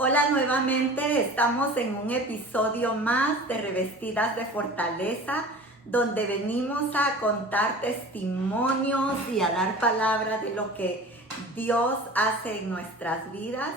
Hola nuevamente, estamos en un episodio más de Revestidas de Fortaleza, donde venimos a contar testimonios y a dar palabra de lo que Dios hace en nuestras vidas.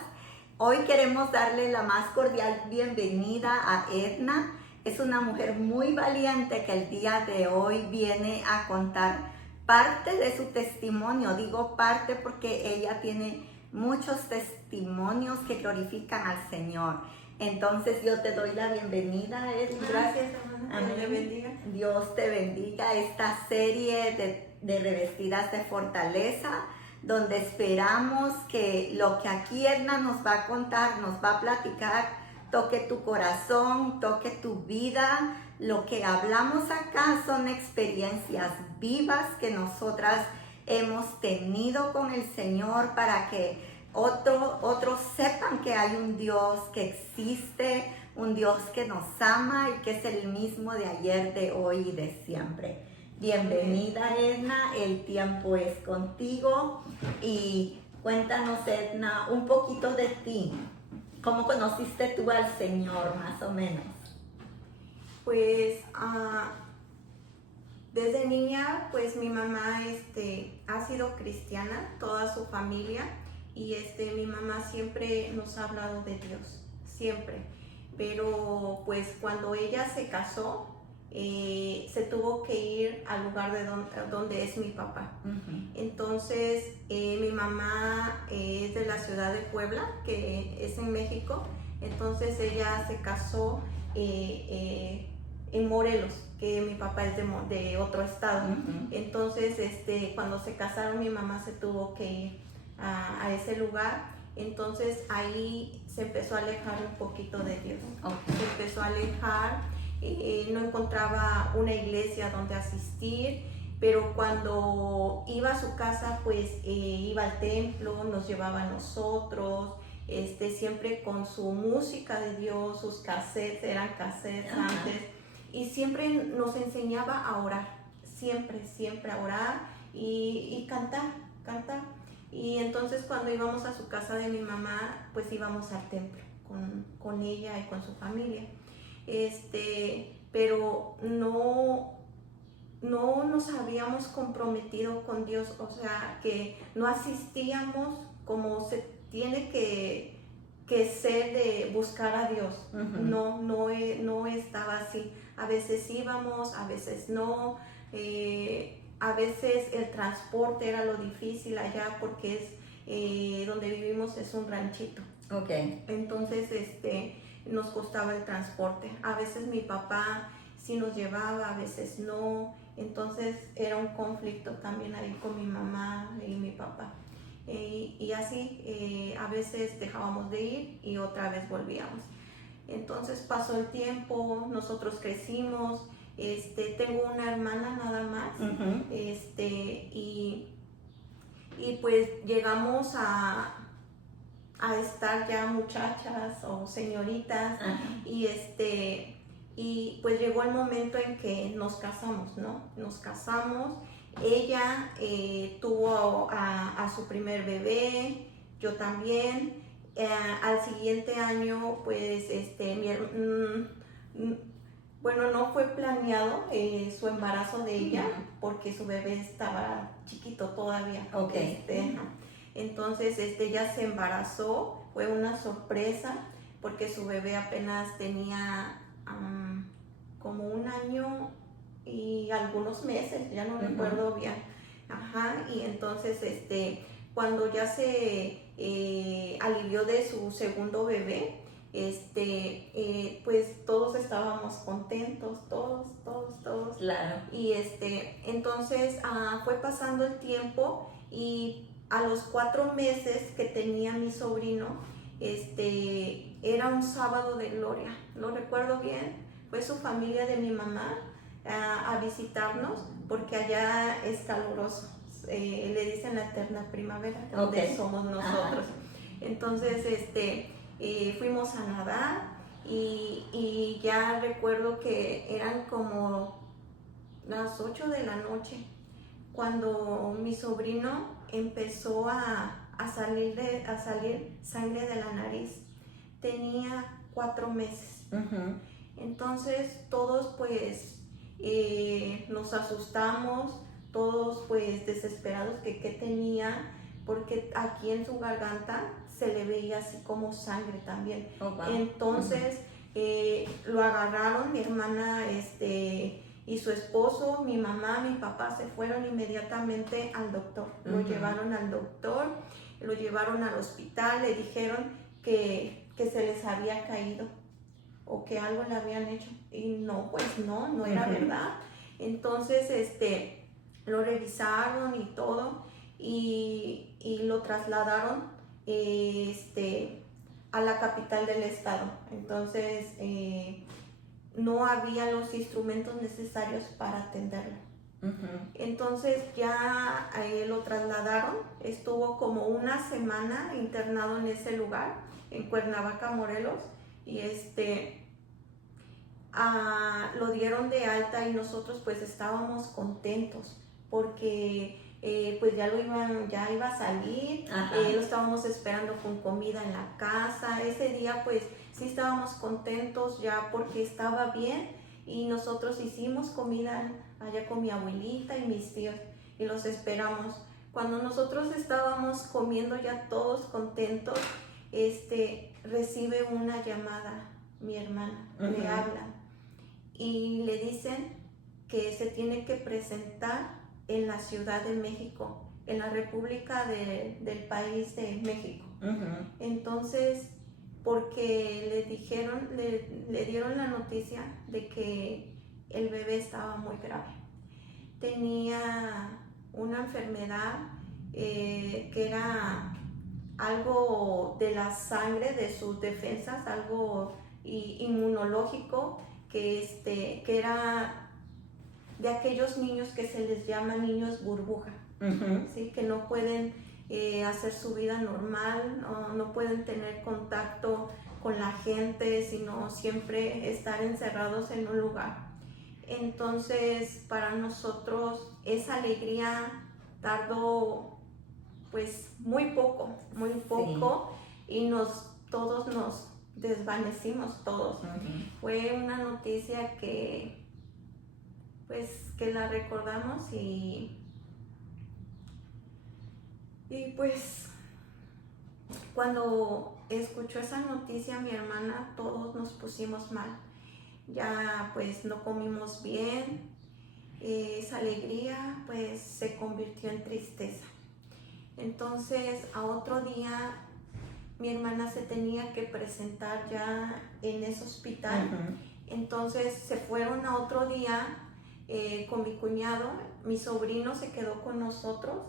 Hoy queremos darle la más cordial bienvenida a Edna. Es una mujer muy valiente que el día de hoy viene a contar parte de su testimonio. Digo parte porque ella tiene muchos testimonios que glorifican al Señor. Entonces yo te doy la bienvenida, Edna. Gracias, hermana. Amén. Dios te bendiga. Dios te bendiga. Esta serie de Revestidas de Fortaleza, donde esperamos que lo que aquí Edna nos va a contar, nos va a platicar, toque tu corazón, toque tu vida. Lo que hablamos acá son experiencias vivas que nosotras hemos tenido con el Señor para que otros sepan que hay un Dios que existe, un Dios que nos ama y que es el mismo de ayer, de hoy y de siempre. Bienvenida, Edna, el tiempo es contigo y cuéntanos, Edna, un poquito de ti. ¿Cómo conociste tú al Señor, más o menos? Pues desde niña, pues mi mamá ha sido cristiana, toda su familia, y mi mamá siempre nos ha hablado de Dios, siempre. Pero pues cuando ella se casó, se tuvo que ir al lugar de donde es mi papá. Entonces mi mamá es de la ciudad de Puebla, que es en México. Entonces ella se casó en Morelos, que mi papá es de otro estado. Entonces cuando se casaron, mi mamá se tuvo que ir a ese lugar. Entonces ahí se empezó a alejar un poquito de Dios. Se empezó a alejar, no encontraba una iglesia donde asistir, pero cuando iba a su casa, pues iba al templo, nos llevaba a nosotros, siempre con su música de Dios, sus cassettes, eran cassettes antes, y siempre nos enseñaba a orar, siempre a orar y cantar. Y entonces cuando íbamos a su casa de mi mamá, pues íbamos al templo con ella y con su familia. Pero no nos habíamos comprometido con Dios, o sea, que no asistíamos como se tiene que ser de buscar a Dios. No estaba así. A veces íbamos, a veces no. A veces el transporte era lo difícil allá porque donde vivimos es un ranchito. Entonces nos costaba el transporte. A veces mi papá sí nos llevaba, a veces no. Entonces era un conflicto también ahí con mi mamá y mi papá. Y así a veces dejábamos de ir y otra vez volvíamos. Entonces pasó el tiempo, nosotros crecimos. Tengo una hermana nada más. Y pues llegamos a estar ya muchachas o señoritas. Y pues llegó el momento en que nos casamos, ¿no? Nos casamos. Ella tuvo a su primer bebé, yo también. Al siguiente año, pues, bueno, no fue planeado su embarazo de ella, porque su bebé estaba chiquito todavía. Entonces, ella se embarazó, fue una sorpresa, porque su bebé apenas tenía como un año y algunos meses, ya no recuerdo bien. Y entonces cuando ya se alivió de su segundo bebé, pues todos estábamos contentos, todos. Claro. Y entonces fue pasando el tiempo y a los 4 meses que tenía mi sobrino, era un sábado de gloria, no recuerdo bien. Fue su familia de mi mamá a visitarnos, porque allá es caluroso. Le dicen la eterna primavera, donde somos nosotros. Entonces fuimos a nadar y ya recuerdo que eran como las 8 de la noche cuando mi sobrino empezó a salir sangre de la nariz. tenía 4 meses. Ujú. Entonces todos pues nos asustamos, todos pues desesperados que qué tenía, porque aquí en su garganta se le veía así como sangre también. Oh, wow. Entonces lo agarraron, mi hermana y su esposo, mi mamá, mi papá se fueron inmediatamente al doctor. Lo llevaron al doctor, lo llevaron al hospital, le dijeron que se les había caído o que algo le habían hecho. Y no, pues no era verdad. Entonces lo revisaron y todo y lo trasladaron a la capital del estado. Entonces no había los instrumentos necesarios para atenderlo. Entonces ya lo trasladaron, estuvo como una semana internado en ese lugar, en Cuernavaca, Morelos, y lo dieron de alta y nosotros pues estábamos contentos porque pues ya iba a salir, lo estábamos esperando con comida en la casa. Ese día pues sí estábamos contentos ya porque estaba bien y nosotros hicimos comida allá con mi abuelita y mis tíos y los esperamos. Cuando nosotros estábamos comiendo ya todos contentos, recibe una llamada mi hermana, le hablan y le dicen que se tiene que presentar en la Ciudad de México, en la República del país de México. Entonces, porque le dieron la noticia de que el bebé estaba muy grave. Tenía una enfermedad que era algo de la sangre, de sus defensas, algo inmunológico, que era de aquellos niños que se les llama niños burbuja, ¿sí? Que no pueden hacer su vida normal, no pueden tener contacto con la gente, sino siempre estar encerrados en un lugar. Entonces, para nosotros esa alegría tardó pues muy poco, sí. Y todos nos desvanecimos todos. Fue una noticia que pues que la recordamos y pues cuando escuchó esa noticia mi hermana, todos nos pusimos mal. Ya pues no comimos bien, esa alegría pues se convirtió en tristeza. Entonces a otro día mi hermana se tenía que presentar ya en ese hospital. Entonces se fueron a otro día con mi cuñado, mi sobrino se quedó con nosotros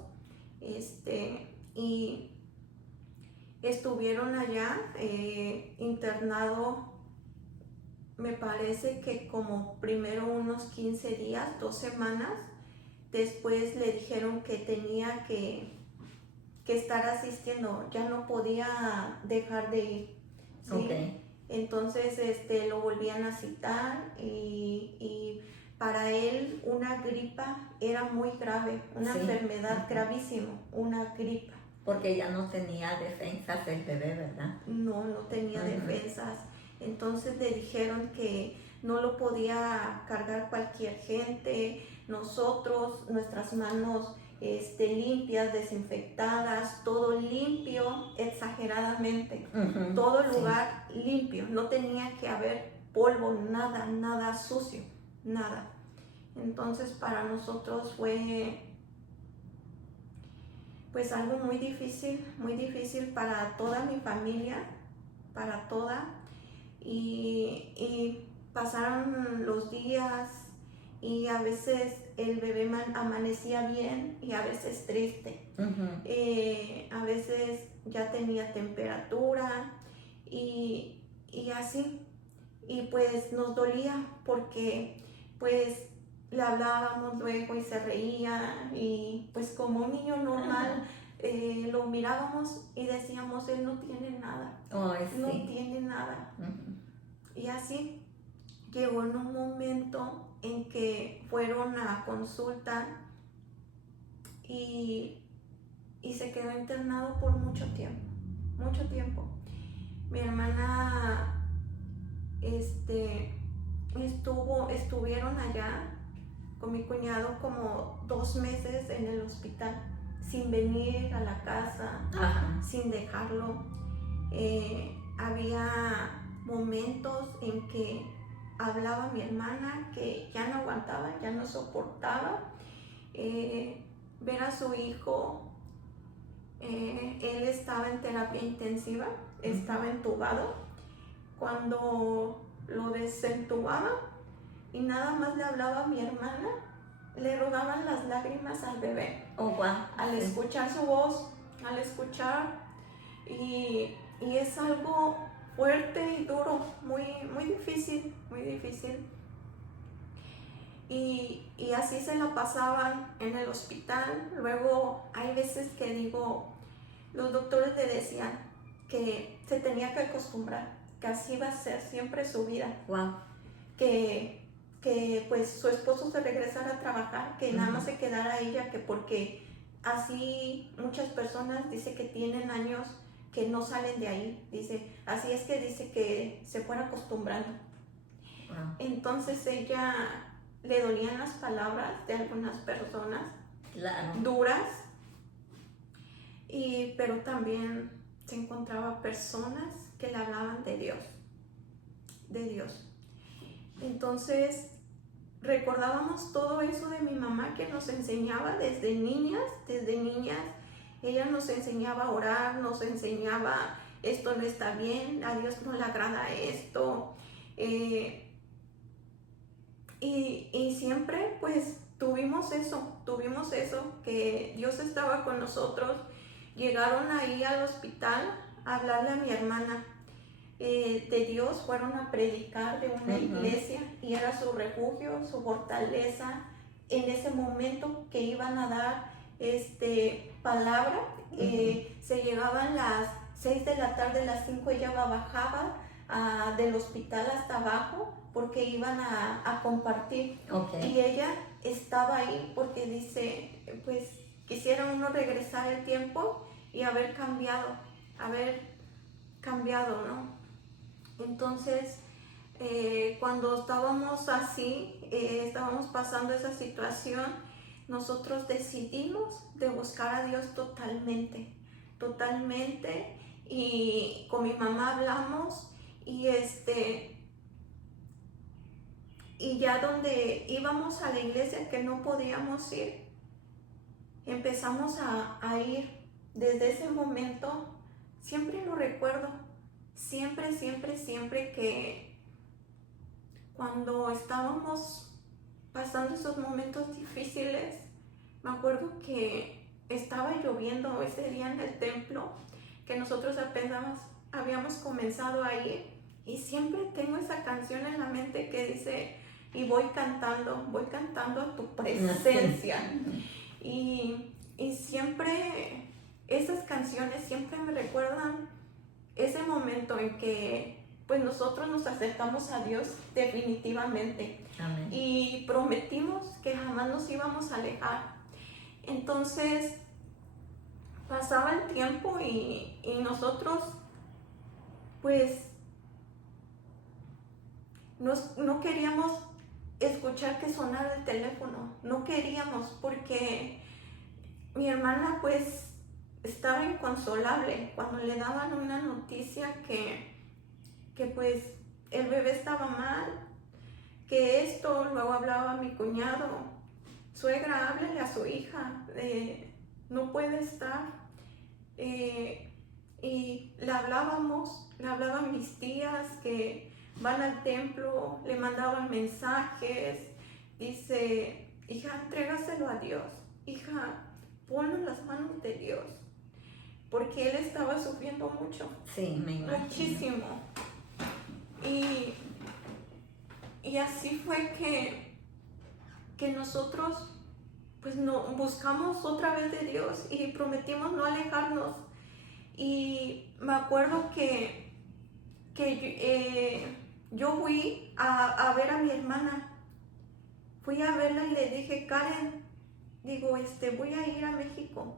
y estuvieron allá internado. Me parece que como primero unos 15 días, 2 semanas, después le dijeron que tenía que estar asistiendo, ya no podía dejar de ir, ¿sí? Okay. Entonces lo volvían a citar y para él una gripa era muy grave, una enfermedad gravísima, una gripa. Porque ya no tenía defensas el bebé, ¿verdad? No tenía defensas. Entonces le dijeron que no lo podía cargar cualquier gente. Nosotros, nuestras manos limpias, desinfectadas, todo limpio, exageradamente. Todo lugar limpio. No tenía que haber polvo, nada sucio, nada. Entonces para nosotros fue pues algo muy difícil para toda mi familia, para toda. Y pasaron los días y a veces el bebé amanecía bien y a veces triste. A veces ya tenía temperatura y así. Y pues nos dolía porque pues le hablábamos luego y se reía y pues como un niño normal lo mirábamos y decíamos, él no tiene nada, no tiene nada. Y así llegó en un momento en que fueron a consulta y se quedó internado por mucho tiempo. Mi hermana estuvieron allá con mi cuñado como 2 meses en el hospital, sin venir a la casa, sin dejarlo. Había momentos en que hablaba mi hermana que ya no aguantaba, ya no soportaba ver a su hijo. Él estaba en terapia intensiva, estaba entubado. Cuando lo desentubaba y nada más le hablaba a mi hermana, le rodaban las lágrimas al bebé. Oh, wow. Al escuchar su voz, al escuchar, y es algo fuerte y duro, muy, muy difícil, muy difícil. Y así se la pasaban en el hospital. Luego hay veces que digo, los doctores le decían que se tenía que acostumbrar, que así iba a ser siempre su vida. Wow. Que pues su esposo se regresara a trabajar, que nada más se quedara ella, que porque así muchas personas dice que tienen años que no salen de ahí, dice, así es que dice que se fuera acostumbrando. Wow. Entonces ella le dolían las palabras de algunas personas, Claro. duras, pero también se encontraba personas que le hablaban de Dios, de Dios. Entonces recordábamos todo eso de mi mamá, que nos enseñaba desde niñas, ella nos enseñaba a orar, nos enseñaba esto no está bien, a Dios no le agrada esto, y siempre pues tuvimos eso, que Dios estaba con nosotros. Llegaron ahí al hospital a hablarle a mi hermana de Dios, fueron a predicar de una iglesia y era su refugio, su fortaleza en ese momento que iban a dar palabra. Se llegaban las 6 de la tarde, las 5 ella bajaba del hospital hasta abajo porque iban a compartir. Y ella estaba ahí porque dice, pues quisiera uno regresar el tiempo y haber cambiado, ¿no? Entonces, cuando estábamos así, estábamos pasando esa situación, nosotros decidimos de buscar a Dios totalmente, y con mi mamá hablamos, y ya donde íbamos a la iglesia que no podíamos ir, empezamos a ir. Desde ese momento, siempre lo recuerdo, siempre que cuando estábamos pasando esos momentos difíciles, me acuerdo que estaba lloviendo ese día en el templo, que nosotros apenas habíamos comenzado a ir, y siempre tengo esa canción en la mente que dice, y voy cantando a tu presencia. Y siempre esas canciones siempre me recuerdan ese momento en que pues nosotros nos acercamos a Dios definitivamente. Amén. Y prometimos que jamás nos íbamos a alejar. Entonces pasaba el tiempo y nosotros pues no queríamos escuchar que sonara el teléfono, no queríamos, porque mi hermana pues estaba inconsolable cuando le daban una noticia que pues el bebé estaba mal, que esto. Luego hablaba mi cuñado, suegra, háblale a su hija, no puede estar, y le hablaban mis tías que van al templo, le mandaban mensajes, dice, hija, entrégaselo a Dios, hija, ponlo en las manos de Dios, porque él estaba sufriendo mucho. Sí, me imagino. Muchísimo. Y así fue que nosotros pues buscamos otra vez de Dios y prometimos no alejarnos. Y me acuerdo que yo fui a ver a mi hermana. Fui a verla y le dije, Karen, digo, voy a ir a México.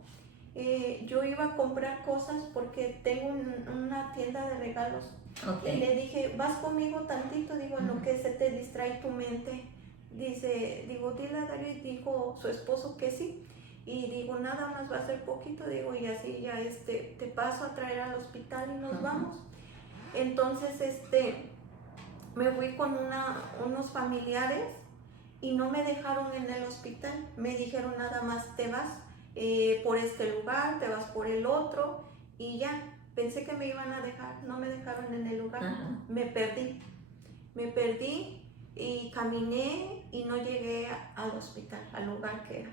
yo iba a comprar cosas porque tengo una tienda de regalos. Y le dije, ¿vas conmigo tantito? Digo, en lo que se te distrae tu mente. Digo, dile a Darío, y dijo su esposo que sí. Y digo, nada más va a ser poquito, digo, y así ya te paso a traer al hospital y nos vamos. Entonces, me fui con unos familiares y no me dejaron en el hospital. Me dijeron nada más, te vas por este lugar, te vas por el otro y ya. Pensé que me iban a dejar, no me dejaron en el lugar. Me perdí y caminé y no llegué al hospital, al lugar que era.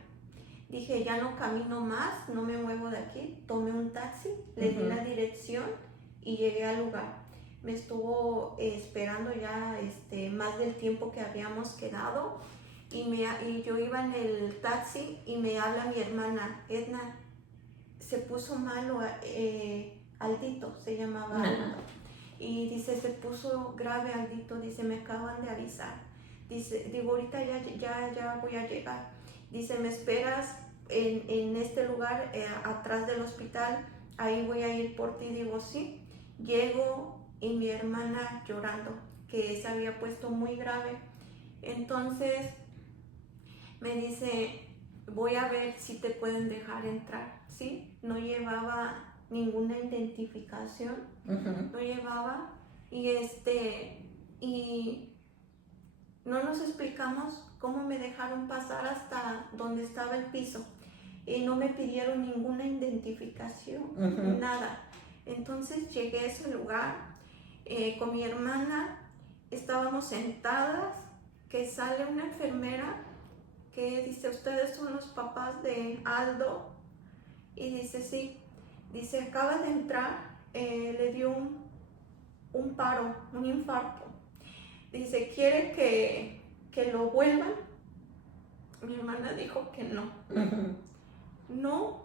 Dije, ya no camino más, no me muevo de aquí. Tomé un taxi, le di la dirección y llegué al lugar. Me estuvo esperando ya más del tiempo que habíamos quedado y yo iba en el taxi y me habla mi hermana, Edna, se puso malo, Aldito se llamaba Aldito. Y dice, se puso grave Aldito, dice, me acaban de avisar. Digo, ahorita ya voy a llegar. Dice, ¿me esperas en este lugar, atrás del hospital? Ahí voy a ir por ti. Digo, sí. Llego y mi hermana llorando, que se había puesto muy grave. Entonces me dice, voy a ver si te pueden dejar entrar, ¿sí? No llevaba ninguna identificación, no llevaba, y no nos explicamos cómo me dejaron pasar hasta donde estaba el piso y no me pidieron ninguna identificación, nada. Entonces llegué a ese lugar con mi hermana, estábamos sentadas, que sale una enfermera que dice, ¿ustedes son los papás de Aldo? Y dice, sí. Dice, acaba de entrar, le dio un paro, un infarto. Dice, ¿quiere que lo vuelvan? Mi hermana dijo que no. No.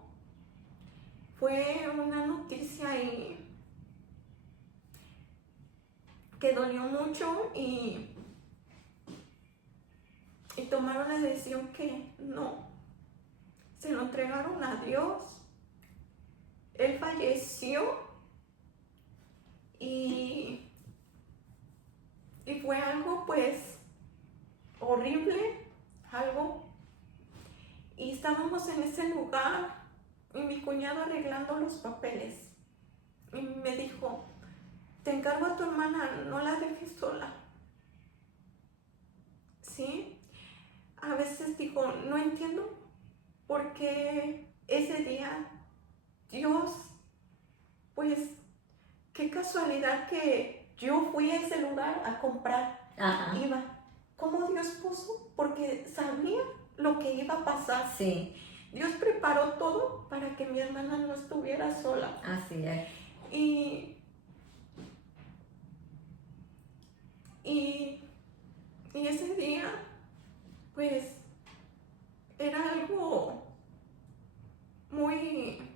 Fue una noticia y que dolió mucho y tomaron la decisión que no. Se lo entregaron a Dios. Él falleció y fue algo pues horrible, algo. Y estábamos en ese lugar y mi cuñado arreglando los papeles y me dijo, te encargo a tu hermana, no la dejes sola. ¿Sí? A veces digo, no entiendo por qué ese día Dios, pues qué casualidad que yo fui a ese lugar a comprar. Iba. ¿Cómo Dios puso? Porque sabía lo que iba a pasar. Sí. Dios preparó todo para que mi hermana no estuviera sola. Así es. Y ese día, pues, era algo muy,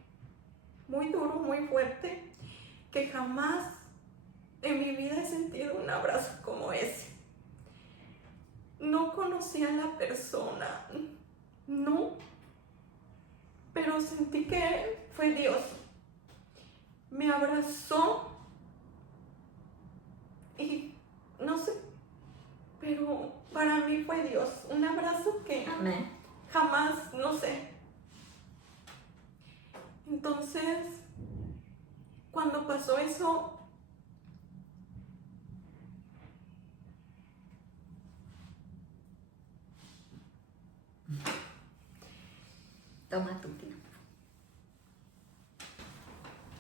muy duro, muy fuerte, que jamás en mi vida he sentido un abrazo como ese. No conocía a la persona, no, pero sentí que fue Dios. Me abrazó y no sé, pero para mí fue Dios. Un abrazo que jamás, no sé. Entonces, cuando pasó eso, toma tu tiempo.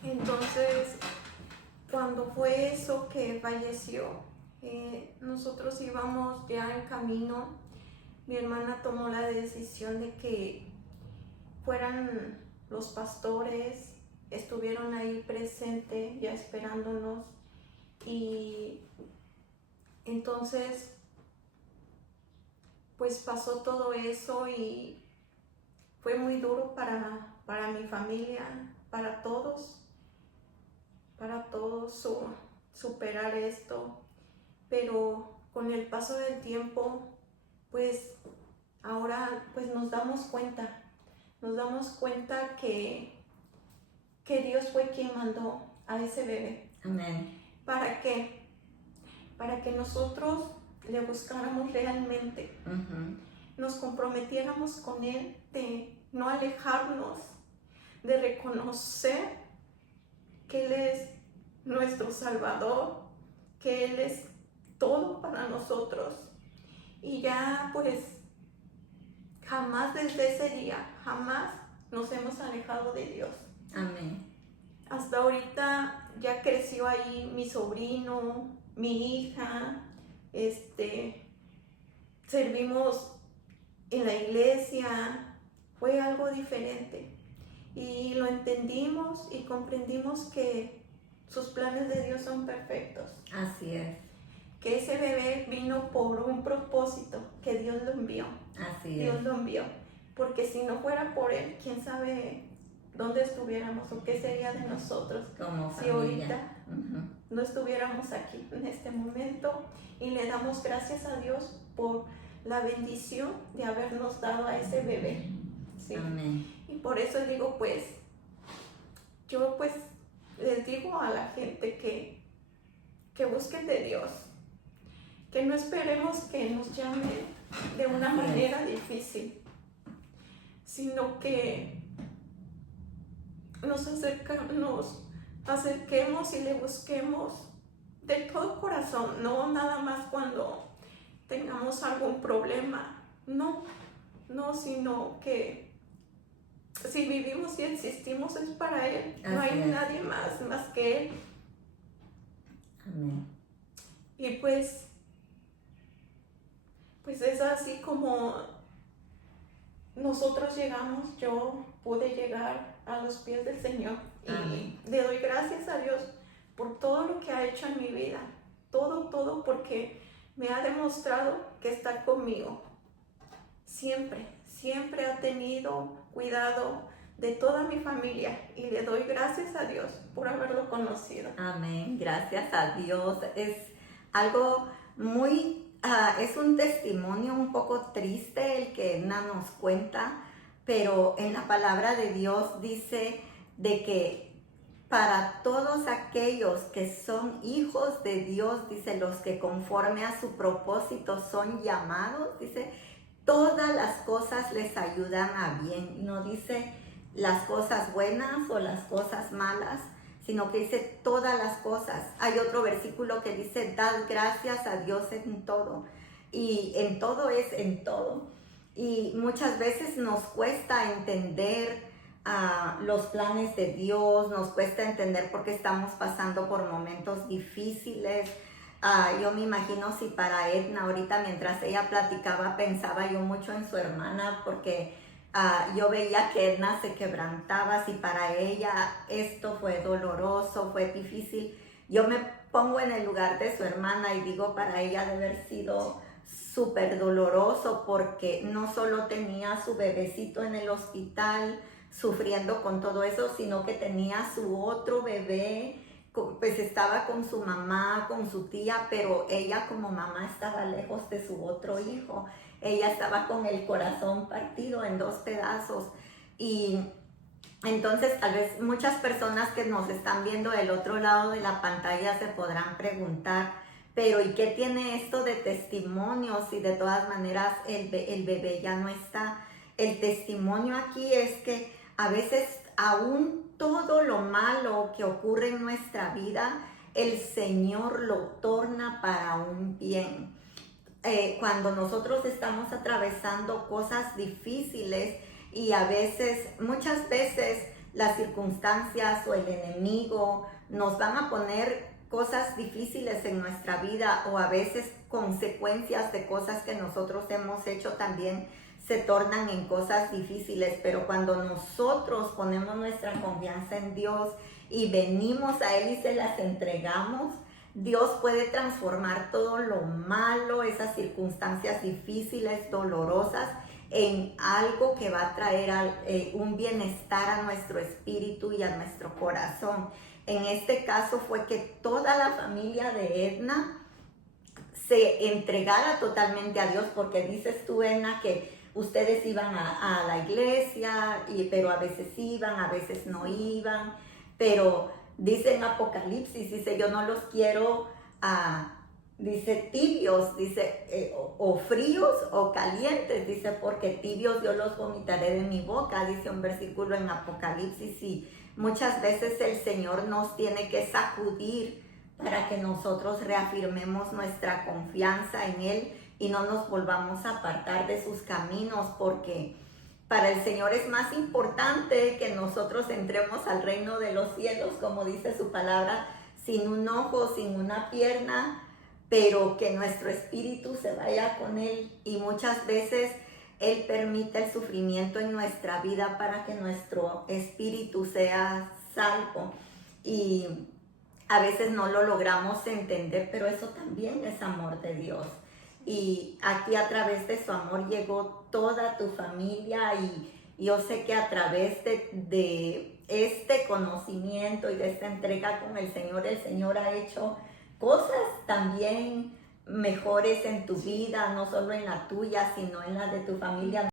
Entonces, cuando fue eso que falleció, nosotros íbamos ya en camino. Mi hermana tomó la decisión de que fueran los pastores, estuvieron ahí presentes ya esperándonos, y entonces pues pasó todo eso y fue muy duro para mi familia, para todos superar esto, pero con el paso del tiempo, pues ahora pues nos damos cuenta que que Dios fue quien mandó a ese bebé. Amén. ¿Para qué? Para que nosotros le buscáramos realmente, nos comprometiéramos con Él, de no alejarnos, de reconocer que Él es nuestro Salvador, que Él es todo para nosotros. Y ya pues jamás desde ese día, jamás nos hemos alejado de Dios. Amén. Hasta ahorita ya creció ahí mi sobrino, mi hija, servimos en la iglesia, fue algo diferente. Y lo entendimos y comprendimos que sus planes de Dios son perfectos. Así es. Que ese bebé vino por un propósito, que Dios lo envió. Así Dios es. lo envió. Porque si no fuera por Él, quién sabe dónde estuviéramos o qué sería de nosotros. Como Si familia. ahorita no estuviéramos aquí en este momento. Y le damos gracias a Dios por la bendición de habernos dado a ese bebé. ¿Sí? Amén. Y por eso digo, pues, yo pues les digo a la gente que busquen de Dios, que no esperemos que nos llamen de una Así es. manera difícil, sino que nos acerquemos y le busquemos de todo corazón, no nada más cuando tengamos algún problema, no, sino que si vivimos y existimos es para Él, no Así hay es. nadie más que Él. Amén. Y pues es así como nosotros llegamos, yo pude llegar a los pies del Señor. Amén. Y le doy gracias a Dios por todo lo que ha hecho en mi vida, todo, porque me ha demostrado que está conmigo. Siempre ha tenido cuidado de toda mi familia y le doy gracias a Dios por haberlo conocido. Amén. Gracias a Dios. Es algo muy, es un testimonio un poco triste el que Edna nos cuenta, pero en la palabra de Dios dice de que para todos aquellos que son hijos de Dios, dice, los que conforme a su propósito son llamados, dice, todas las cosas les ayudan a bien. No dice las cosas buenas o las cosas malas, sino que dice todas las cosas. Hay otro versículo que dice, dad gracias a Dios en todo. Y en todo es en todo. Y muchas veces nos cuesta entender los planes de Dios, nos cuesta entender por qué estamos pasando por momentos difíciles. Yo me imagino si para Edna ahorita mientras ella platicaba pensaba yo mucho en su hermana, porque yo veía que Edna se quebrantaba. Si para ella esto fue doloroso, fue difícil, yo me pongo en el lugar de su hermana y digo, para ella debe haber sido súper doloroso, porque no solo tenía a su bebecito en el hospital sufriendo con todo eso, sino que tenía a su otro bebé, pues estaba con su mamá, con su tía, pero ella como mamá estaba lejos de su otro hijo. Ella estaba con el corazón partido en 2 pedazos. Y entonces tal vez muchas personas que nos están viendo del otro lado de la pantalla se podrán preguntar, pero ¿y qué tiene esto de testimonios si de todas maneras el bebé ya no está? El testimonio aquí es que a veces aún todo lo malo que ocurre en nuestra vida, el Señor lo torna para un bien. Cuando nosotros estamos atravesando cosas difíciles y muchas veces las circunstancias o el enemigo nos van a poner cosas difíciles en nuestra vida, o a veces consecuencias de cosas que nosotros hemos hecho también se tornan en cosas difíciles, pero cuando nosotros ponemos nuestra confianza en Dios y venimos a Él y se las entregamos, Dios puede transformar todo lo malo, esas circunstancias difíciles, dolorosas, en algo que va a traer un bienestar a nuestro espíritu y a nuestro corazón. En este caso fue que toda la familia de Edna se entregara totalmente a Dios, porque dices tú, Edna, que ustedes iban a la iglesia, pero a veces iban, a veces no iban. pero dice en Apocalipsis, dice, yo no los quiero, dice, tibios, dice, o fríos o calientes, dice, porque tibios yo los vomitaré de mi boca, dice un versículo en Apocalipsis, y muchas veces el Señor nos tiene que sacudir para que nosotros reafirmemos nuestra confianza en Él y no nos volvamos a apartar de sus caminos, porque para el Señor es más importante que nosotros entremos al reino de los cielos, como dice su palabra, sin un ojo, sin una pierna, pero que nuestro espíritu se vaya con Él. Y muchas veces Él permite el sufrimiento en nuestra vida para que nuestro espíritu sea salvo. Y a veces no lo logramos entender, pero eso también es amor de Dios. Y aquí a través de su amor llegó toda tu familia, y yo sé que a través de este conocimiento y de esta entrega con el Señor ha hecho cosas también mejores en tu vida, no solo en la tuya, sino en la de tu familia.